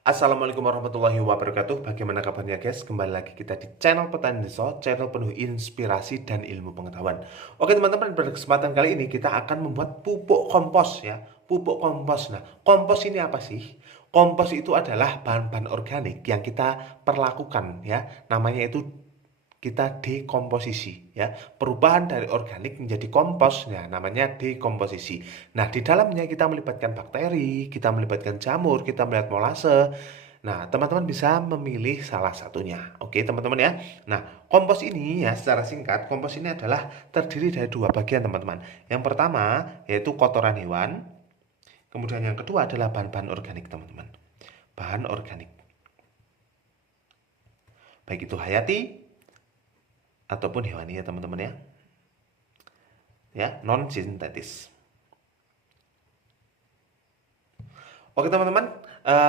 Assalamualaikum warahmatullahi wabarakatuh. Bagaimana kabarnya guys? Kembali lagi kita di channel Petani Desa, channel penuh inspirasi dan ilmu pengetahuan. Oke teman-teman, pada kesempatan kali ini kita akan membuat pupuk kompos ya. Pupuk kompos. Nah, kompos ini apa sih? Kompos itu adalah bahan-bahan organik yang kita perlakukan ya. Namanya itu kita dekomposisi ya. Perubahan dari organik menjadi kompos ya, namanya dekomposisi. Nah, di dalamnya kita melibatkan bakteri, kita melibatkan jamur, kita melihat molase. Nah, teman-teman bisa memilih salah satunya. Oke, teman-teman ya. Nah, kompos ini ya secara singkat, kompos ini adalah terdiri dari dua bagian, teman-teman. Yang pertama yaitu kotoran hewan, kemudian yang kedua adalah bahan-bahan organik, teman-teman. Bahan organik. Baik itu hayati ataupun hewani ya, teman-teman ya. Ya, non sintetis. Oke teman-teman,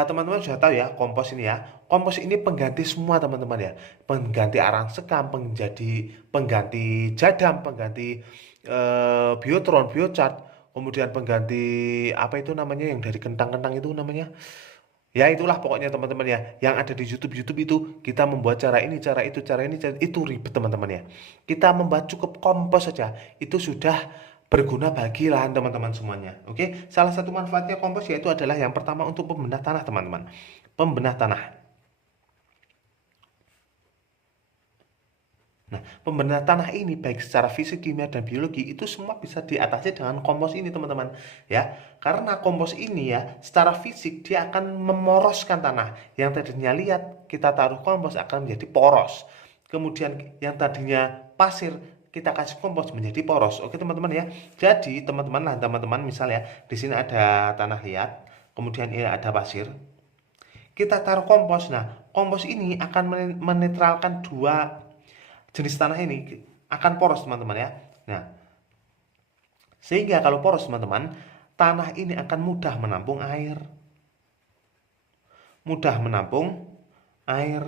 teman-teman sudah tahu ya kompos ini ya. Kompos ini pengganti semua teman-teman ya. Pengganti arang sekam, pengganti jadam, pengganti biotron, biochar, kemudian pengganti apa itu namanya yang dari kentang-kentang itu namanya. Ya itulah pokoknya teman-teman ya. Yang ada di YouTube itu kita membuat cara ini, cara itu, cara ini, cara itu ribet teman-teman ya. Kita membuat cukup kompos saja itu sudah berguna bagi lahan teman-teman semuanya. Oke, salah satu manfaatnya kompos yaitu adalah yang pertama untuk pembenah tanah teman-teman. Pembenah tanah. Nah, pembenah tanah ini baik secara fisik, kimia, dan biologi itu semua bisa diatasi dengan kompos ini teman-teman ya. Karena kompos ini ya secara fisik dia akan memoroskan tanah. Yang tadinya liat kita taruh kompos akan menjadi poros. Kemudian yang tadinya pasir kita kasih kompos menjadi poros. Oke teman-teman ya. Jadi teman-teman misalnya di sini ada tanah liat, kemudian ini ada pasir. Kita taruh kompos. Nah, kompos ini akan menetralkan dua jenis tanah ini akan poros teman-teman ya. Nah, sehingga kalau poros teman-teman, tanah ini akan mudah menampung air. Mudah menampung air.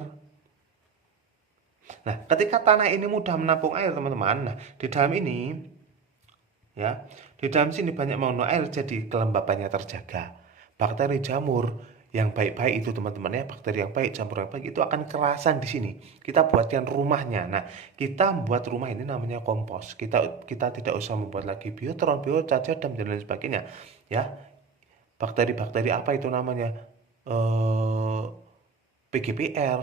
Nah, ketika tanah ini mudah menampung air teman-teman, nah di dalam ini ya, di dalam sini banyak mengandung air jadi kelembabannya terjaga. Bakteri jamur yang baik-baik itu teman-teman ya, bakteri yang baik, jamur yang baik itu akan kerasan di sini. Kita buatkan rumahnya. Nah, kita membuat rumah ini namanya kompos. Kita tidak usah membuat lagi biotron, biocat, jadam dan lain sebagainya. Ya, bakteri-bakteri apa itu namanya? PGPR,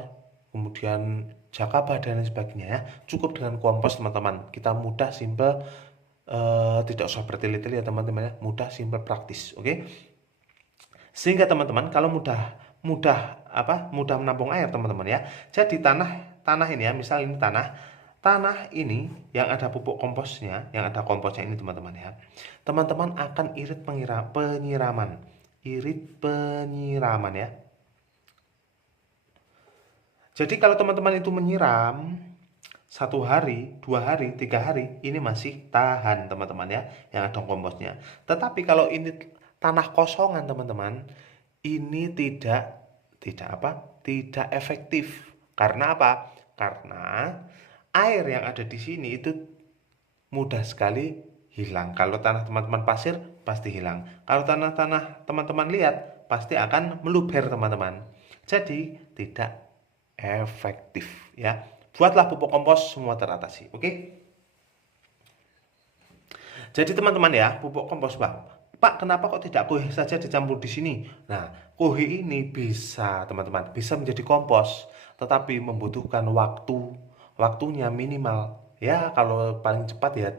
kemudian Jakaba dan lain sebagainya ya. Cukup dengan kompos teman-teman. Kita mudah, simple, tidak usah bertele-tele ya teman-teman ya. Mudah, simple, praktis. Oke. Sehingga teman-teman kalau mudah menampung air teman-teman ya. Jadi tanah ini ya, misal ini tanah ini yang ada pupuk komposnya, yang ada komposnya ini teman-teman ya. Teman-teman akan irit penyiraman. Irit penyiraman ya. Jadi kalau teman-teman itu menyiram 1 hari, 2 hari, 3 hari, ini masih tahan teman-teman ya, yang ada komposnya. Tetapi kalau ini tanah kosongan teman-teman, ini tidak apa? Tidak efektif. Karena apa? Karena air yang ada di sini itu mudah sekali hilang. Kalau tanah teman-teman pasir pasti hilang. Kalau tanah-tanah teman-teman lihat pasti akan meluber teman-teman. Jadi tidak efektif ya. Buatlah pupuk kompos semua teratasi. Oke. Jadi teman-teman ya, pupuk kompos Pak, kenapa kok tidak kohe saja dicampur di sini? Nah, kohe ini bisa teman-teman, bisa menjadi kompos, tetapi membutuhkan waktunya minimal. Ya, kalau paling cepat ya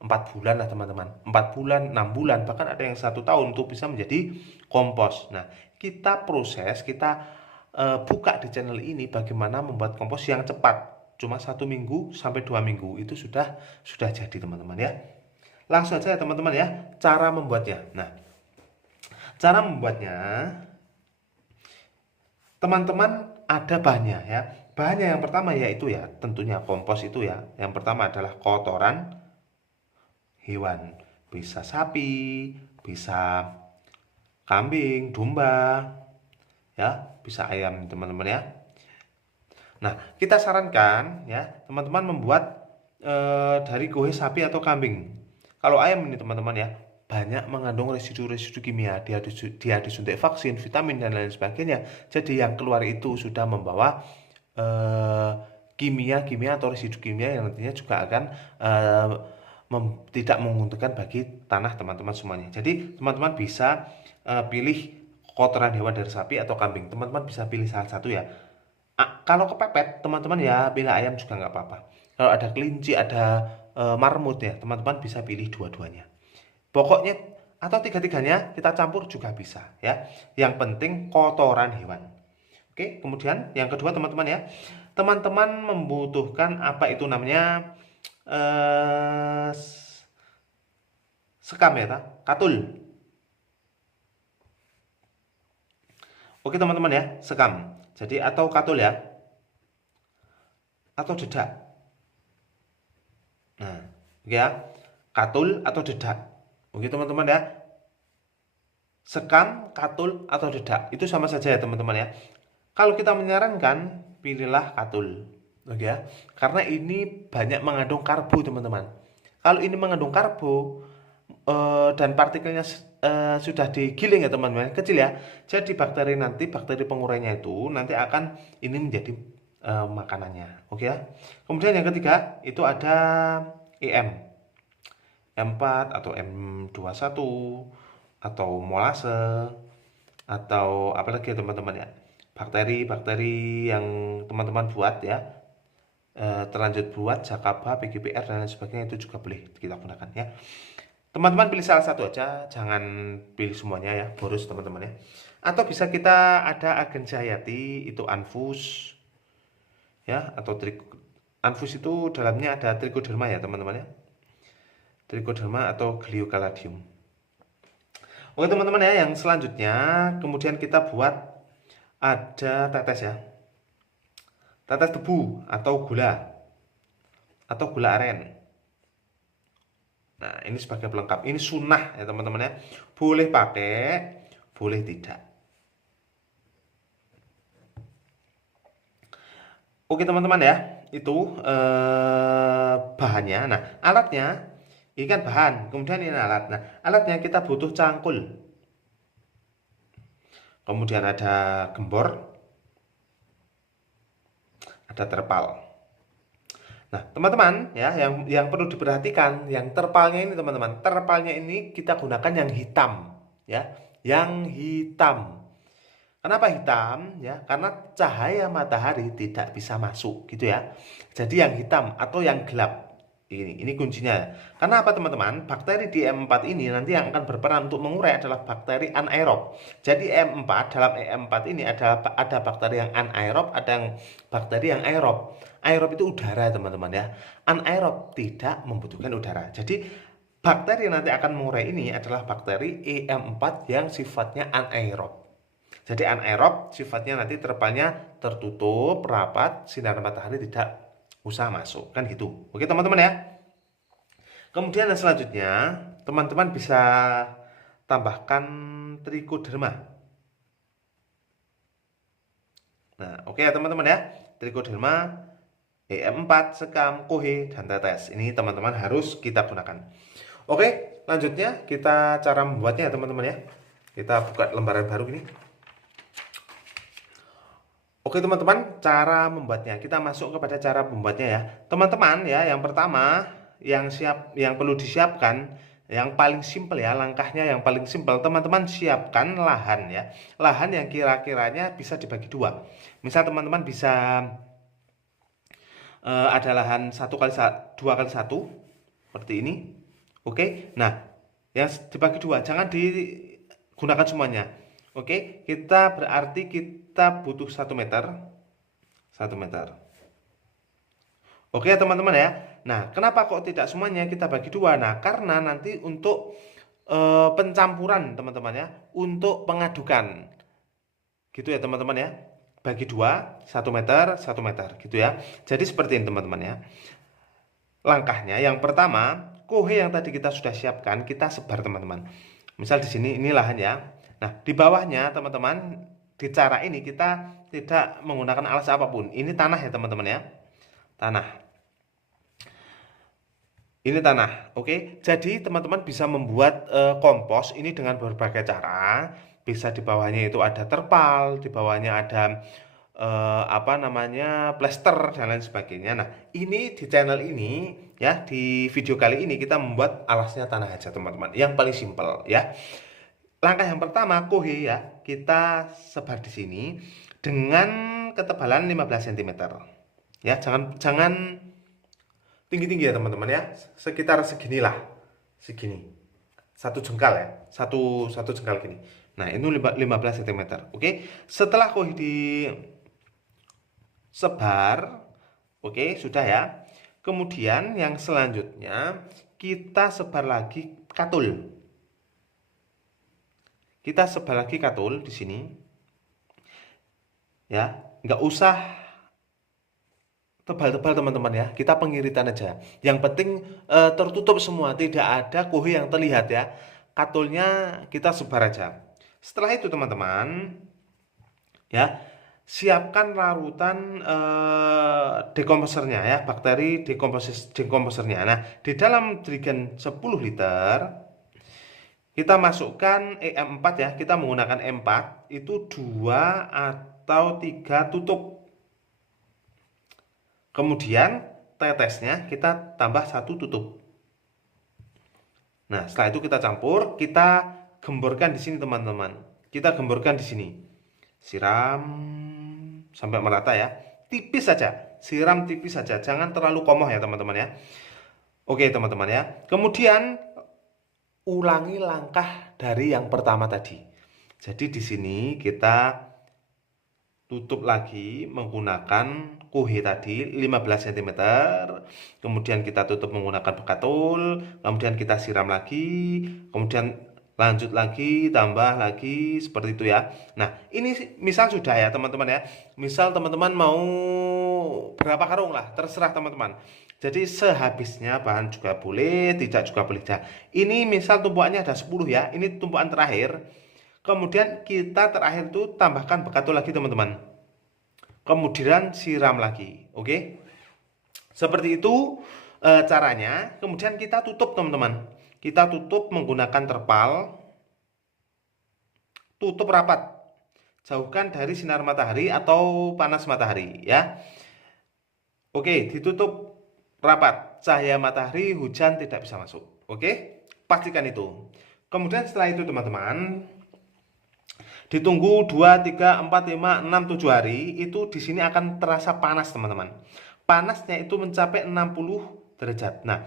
4 bulan lah teman-teman. 4 bulan, 6 bulan, bahkan ada yang 1 tahun untuk bisa menjadi kompos. Nah, kita buka di channel ini bagaimana membuat kompos yang cepat. Cuma 1 minggu sampai 2 minggu itu sudah jadi teman-teman ya. Langsung saja teman-teman ya, cara membuatnya. Nah, cara membuatnya, teman-teman ada bahannya ya. Bahannya yang pertama yaitu ya, tentunya kompos itu ya. Yang pertama adalah kotoran hewan. Bisa sapi, bisa kambing, domba, ya, bisa ayam teman-teman ya. Nah, kita sarankan ya, teman-teman membuat dari gohe sapi atau kambing. Kalau ayam ini teman-teman ya, banyak mengandung residu-residu kimia. Dia disuntik vaksin, vitamin dan lain sebagainya. Jadi yang keluar itu sudah membawa kimia-kimia atau residu kimia yang nantinya juga akan tidak menguntungkan bagi tanah teman-teman semuanya. Jadi teman-teman bisa pilih kotoran hewan dari sapi atau kambing. Teman-teman bisa pilih salah satu ya. Kalau kepepet teman-teman ya pilih ayam juga nggak apa-apa. Kalau ada kelinci, ada marmut ya, teman-teman bisa pilih dua-duanya. Pokoknya atau tiga-tiganya kita campur juga bisa ya. Yang penting kotoran hewan. Oke, kemudian yang kedua teman-teman ya. Teman-teman membutuhkan apa itu namanya sekam ya, katul. Oke teman-teman ya, sekam. Jadi atau katul ya, atau dedak. Nah, oke ya, katul atau dedak. Oke teman-teman ya, sekam, katul atau dedak itu sama saja ya teman-teman ya. Kalau kita menyarankan pilihlah katul, oke ya, karena ini banyak mengandung karbo teman-teman. Kalau ini mengandung karbo dan partikelnya sudah digiling ya teman-teman, kecil ya. Jadi bakteri pengurainya itu nanti akan ini menjadi makanannya, oke ya. Kemudian yang ketiga itu ada M4 atau M21 atau molase atau apalagi ya teman-teman ya. Bakteri-bakteri yang teman-teman buat ya, terlanjut buat Jakaba, PGPR dan lain sebagainya itu juga boleh kita gunakan ya. Teman-teman pilih salah satu aja, jangan pilih semuanya ya, boros teman-teman ya. Atau bisa kita ada Agen Cahyati, itu Anfus ya, atau Anfus itu dalamnya ada Trichoderma ya teman-teman ya. Trichoderma atau Gliocaladium. Oke teman-teman ya, yang selanjutnya kemudian kita buat ada tetes ya. Tetes tebu atau gula aren. Nah, ini sebagai pelengkap. Ini sunnah ya teman-teman ya. Boleh pakai, boleh tidak. Oke teman-teman ya, itu bahannya. Nah, alatnya ini kan bahan, kemudian ini alat. Nah, alatnya kita butuh cangkul. Kemudian ada gembor, ada terpal. Nah, teman-teman ya, yang perlu diperhatikan, yang terpalnya ini teman-teman, terpalnya ini kita gunakan yang hitam ya, yang hitam. Kenapa hitam ya? Karena cahaya matahari tidak bisa masuk gitu ya. Jadi yang hitam atau yang gelap. Ini kuncinya. Karena apa teman-teman? Bakteri di M4 ini nanti yang akan berperan untuk mengurai adalah bakteri anaerob. Jadi dalam E4 ini ada bakteri yang anaerob, ada yang bakteri yang aerob. Aerob itu udara teman-teman ya. Anaerob tidak membutuhkan udara. Jadi bakteri yang nanti akan mengurai ini adalah bakteri E4 yang sifatnya anaerob. Jadi anaerob sifatnya nanti terpalnya tertutup, rapat, sinar matahari tidak usah masuk. Kan gitu. Oke teman-teman ya. Kemudian yang selanjutnya, teman-teman bisa tambahkan trichoderma. Nah, oke ya teman-teman ya. Trichoderma, EM4, sekam, kohe, dan tetes. Ini teman-teman harus kita gunakan. Oke, lanjutnya kita cara membuatnya ya teman-teman ya. Kita buka lembaran baru ini. Oke teman-teman, cara membuatnya. Kita masuk kepada cara membuatnya ya. Teman-teman ya, yang pertama yang perlu disiapkan, yang paling simpel ya, langkahnya yang paling simpel, teman-teman siapkan lahan ya. Lahan yang kira-kiranya bisa dibagi dua. Misal teman-teman bisa ada lahan 2x1 seperti ini. Oke. Nah, yang dibagi dua, jangan digunakan semuanya. Oke, berarti kita butuh 1 meter. 1 meter. Oke ya teman-teman ya. Nah, kenapa kok tidak semuanya kita bagi dua? Nah, karena nanti untuk pencampuran teman-teman ya, untuk pengadukan. Gitu ya teman-teman ya. Bagi dua, 1 meter, 1 meter gitu ya. Jadi seperti ini teman-teman ya. Langkahnya yang pertama, kohe yang tadi kita sudah siapkan, kita sebar teman-teman. Misal di sini ini lahan ya. Nah, di bawahnya teman-teman, di cara ini kita tidak menggunakan alas apapun. Ini tanah ya teman-teman ya. Tanah. Ini tanah. Oke. Jadi teman-teman bisa membuat kompos ini dengan berbagai cara. Bisa di bawahnya itu ada terpal, di bawahnya ada apa namanya, plester dan lain sebagainya. Nah, ini di channel ini ya, di video kali ini kita membuat alasnya tanah aja teman-teman. Yang paling simpel ya. Langkah yang pertama, kohe ya, kita sebar di sini dengan ketebalan 15 cm. Ya, jangan jangan tinggi-tinggi ya teman-teman ya. Sekitar seginilah. Segini. Satu jengkal ya. Satu jengkal gini. Nah, itu 15 cm. Oke. Setelah kohe disebar, oke, sudah ya. Kemudian yang selanjutnya kita sebar lagi katul. Kita sebar lagi katul di sini. Ya, nggak usah tebal-tebal teman-teman ya. Kita pengiritan aja. Yang penting tertutup semua, tidak ada kohe yang terlihat ya. Katulnya kita sebar aja. Setelah itu teman-teman, ya, siapkan larutan dekomposernya ya, bakteri dekomposernya. Nah, di dalam jerigen 10 liter kita masukkan EM4 ya, kita menggunakan M4 itu 2 atau 3 tutup. Kemudian tetesnya kita tambah 1 tutup. Nah, setelah itu kita campur, kita gemburkan di sini teman-teman. Kita gemburkan di sini. Siram sampai merata ya. Tipis saja, siram tipis saja, jangan terlalu komoh ya teman-teman ya. Oke teman-teman ya. Kemudian ulangi langkah dari yang pertama tadi. Jadi di sini kita tutup lagi menggunakan kohe tadi 15 cm. Kemudian kita tutup menggunakan bekatul. Kemudian kita siram lagi. Kemudian lanjut lagi, tambah lagi, seperti itu ya. Nah, ini misal sudah ya teman-teman ya. Misal teman-teman mau berapa karung lah, terserah teman-teman. Jadi sehabisnya bahan juga boleh, tidak juga boleh. Nah, ini misal tumpuannya ada 10 ya. Ini tumpuan terakhir. Kemudian kita terakhir tuh tambahkan bekatul lagi teman-teman. Kemudian siram lagi. Oke. Seperti itu caranya. Kemudian kita tutup teman-teman. Kita tutup menggunakan terpal. Tutup rapat. Jauhkan dari sinar matahari atau panas matahari ya. Oke, ditutup rapat. Cahaya matahari, hujan tidak bisa masuk. Oke? Pastikan itu. Kemudian setelah itu teman-teman, ditunggu 2, 3, 4, 5, 6, 7 hari, itu di sini akan terasa panas teman-teman. Panasnya itu mencapai 60 derajat. Nah,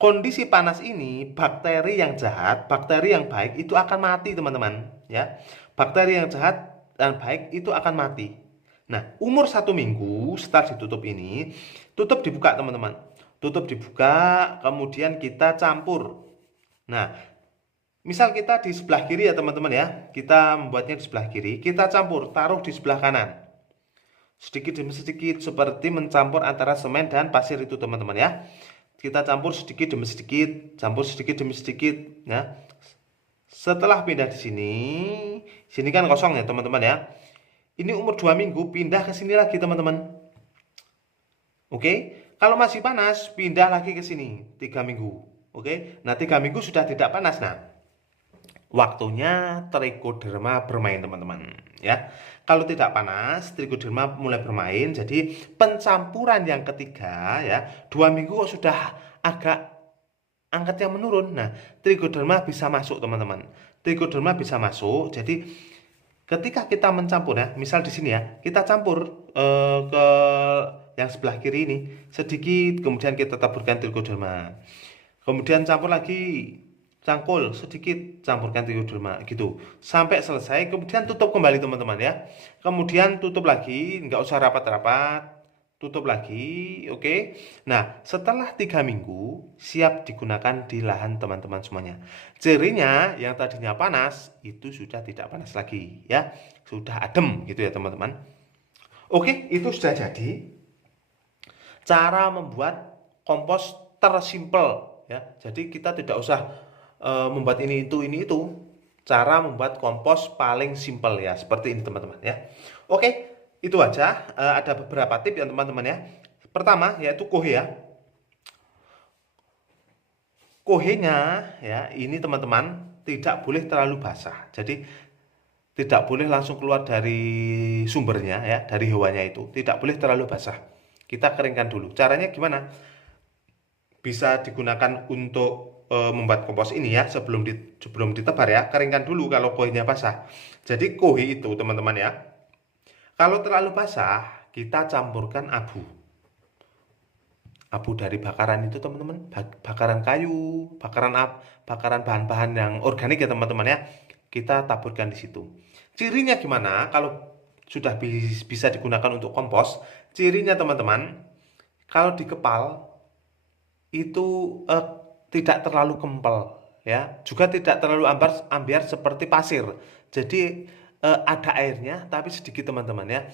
kondisi panas ini, bakteri yang jahat, bakteri yang baik itu akan mati teman-teman ya. Bakteri yang jahat dan baik itu akan mati. Nah, umur 1 minggu setelah ditutup ini, tutup dibuka teman-teman. Tutup dibuka, kemudian kita campur. Nah, misal kita di sebelah kiri ya teman-teman ya. Kita membuatnya di sebelah kiri, kita campur, taruh di sebelah kanan. Sedikit demi sedikit, seperti mencampur antara semen dan pasir itu teman-teman ya. Kita campur sedikit demi sedikit, campur sedikit demi sedikit ya. Setelah pindah di sini kan kosong ya teman-teman ya. Ini umur 2 minggu, pindah ke sini lagi teman-teman. Oke, kalau masih panas, pindah lagi ke sini 3 minggu. Oke, nah 3 minggu sudah tidak panas. Nah, waktunya trichoderma bermain teman-teman ya. Kalau tidak panas, trichoderma mulai bermain. Jadi pencampuran yang ketiga ya, 2 minggu kok sudah agak angkatnya menurun. Nah, trichoderma bisa masuk teman-teman. Trichoderma bisa masuk. Jadi ketika kita mencampur ya, misal di sini ya, kita campur ke yang sebelah kiri ini sedikit, kemudian kita taburkan trichoderma. Kemudian campur lagi, cangkul sedikit, campurkan trichoderma gitu sampai selesai. Kemudian tutup kembali teman-teman ya. Kemudian tutup lagi, nggak usah rapat-rapat. Tutup lagi, oke. Nah, setelah 3 minggu siap digunakan di lahan teman-teman semuanya. Cirinya yang tadinya panas itu sudah tidak panas lagi ya, sudah adem gitu ya teman-teman. Oke, itu sudah jadi cara membuat kompos tersimpel ya. Jadi kita tidak usah membuat ini itu. Cara membuat kompos paling simpel ya, seperti ini teman-teman ya. Oke. Itu aja, ada beberapa tips ya teman-teman ya. Pertama yaitu kohe ya. Kohenya ya, ini teman-teman tidak boleh terlalu basah. Jadi tidak boleh langsung keluar dari sumbernya ya, dari hewannya itu. Tidak boleh terlalu basah. Kita keringkan dulu. Caranya gimana? Bisa digunakan untuk membuat kompos ini ya, sebelum ditebar ya. Keringkan dulu kalau kohenya basah. Jadi kohe itu teman-teman ya, kalau terlalu basah, kita campurkan abu. Abu dari bakaran itu teman-teman, bakaran kayu, bakaran bahan-bahan yang organik ya teman-teman ya. Kita taburkan di situ. Cirinya gimana kalau sudah bisa digunakan untuk kompos? Cirinya teman-teman, kalau dikepal itu tidak terlalu kempel ya, juga tidak terlalu ambiar seperti pasir. Jadi ada airnya tapi sedikit teman-teman ya.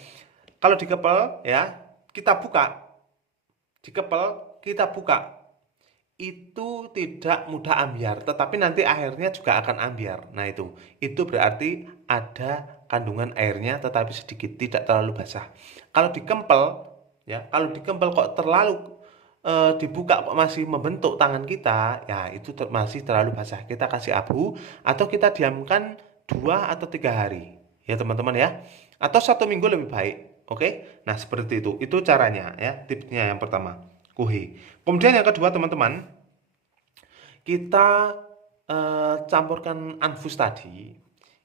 Kalau dikepel ya, kita buka, dikepel kita buka, itu tidak mudah ambiar, tetapi nanti airnya juga akan ambiar. Nah, itu berarti ada kandungan airnya tetapi sedikit, tidak terlalu basah. Kalau dikempel ya, kalau dikempel kok terlalu dibuka kok masih membentuk tangan kita, ya itu masih terlalu basah. Kita kasih abu atau kita diamkan 2 atau 3 hari ya teman-teman ya, atau 1 minggu lebih baik. Oke, nah seperti itu. Itu caranya ya, tipsnya yang pertama, kuhe. Kemudian yang kedua teman-teman, kita campurkan anfus tadi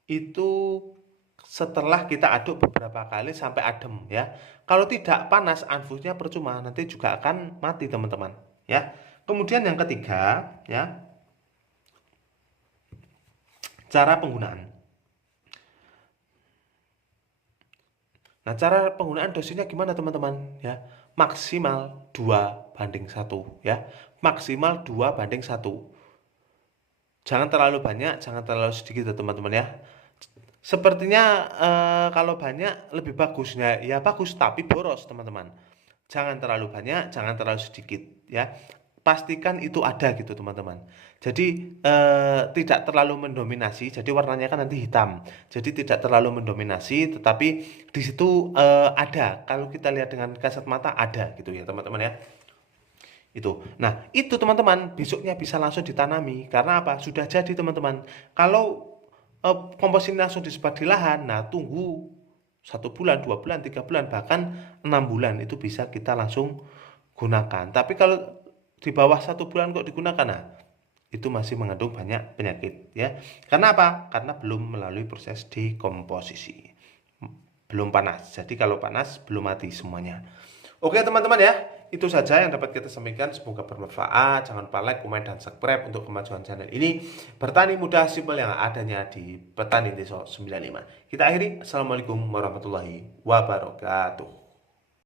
itu setelah kita aduk beberapa kali sampai adem ya. Kalau tidak panas anfusnya percuma, nanti juga akan mati teman-teman ya. Kemudian yang ketiga ya, cara penggunaan. Nah, cara penggunaan dosisnya gimana teman-teman ya? Maksimal 2:1 ya. Maksimal 2:1. Jangan terlalu banyak, jangan terlalu sedikit ya teman-teman ya. Sepertinya kalau banyak lebih bagus ya, bagus tapi boros teman-teman. Jangan terlalu banyak, jangan terlalu sedikit ya. Pastikan itu ada gitu teman-teman. Jadi tidak terlalu mendominasi. Jadi warnanya kan nanti hitam. Jadi tidak terlalu mendominasi, tetapi di situ ada. Kalau kita lihat dengan kasat mata ada gitu ya teman-teman ya. Itu. Nah, itu teman-teman besoknya bisa langsung ditanami. Karena apa? Sudah jadi teman-teman. Kalau kompos ini langsung disebar di lahan, nah tunggu 1 bulan, 2 bulan, 3 bulan, bahkan 6 bulan itu bisa kita langsung gunakan. Tapi kalau di bawah 1 bulan kok digunakan, nah itu masih mengandung banyak penyakit ya. Karena apa? Karena belum melalui proses dekomposisi, belum panas. Jadi kalau panas belum mati semuanya. Oke teman-teman ya, itu saja yang dapat kita sampaikan. Semoga bermanfaat. Jangan lupa like, komen, dan subscribe untuk kemajuan channel ini. Bertani mudah, simpel, yang adanya di Petani Desa 95. Kita akhiri. Assalamualaikum warahmatullahi wabarakatuh.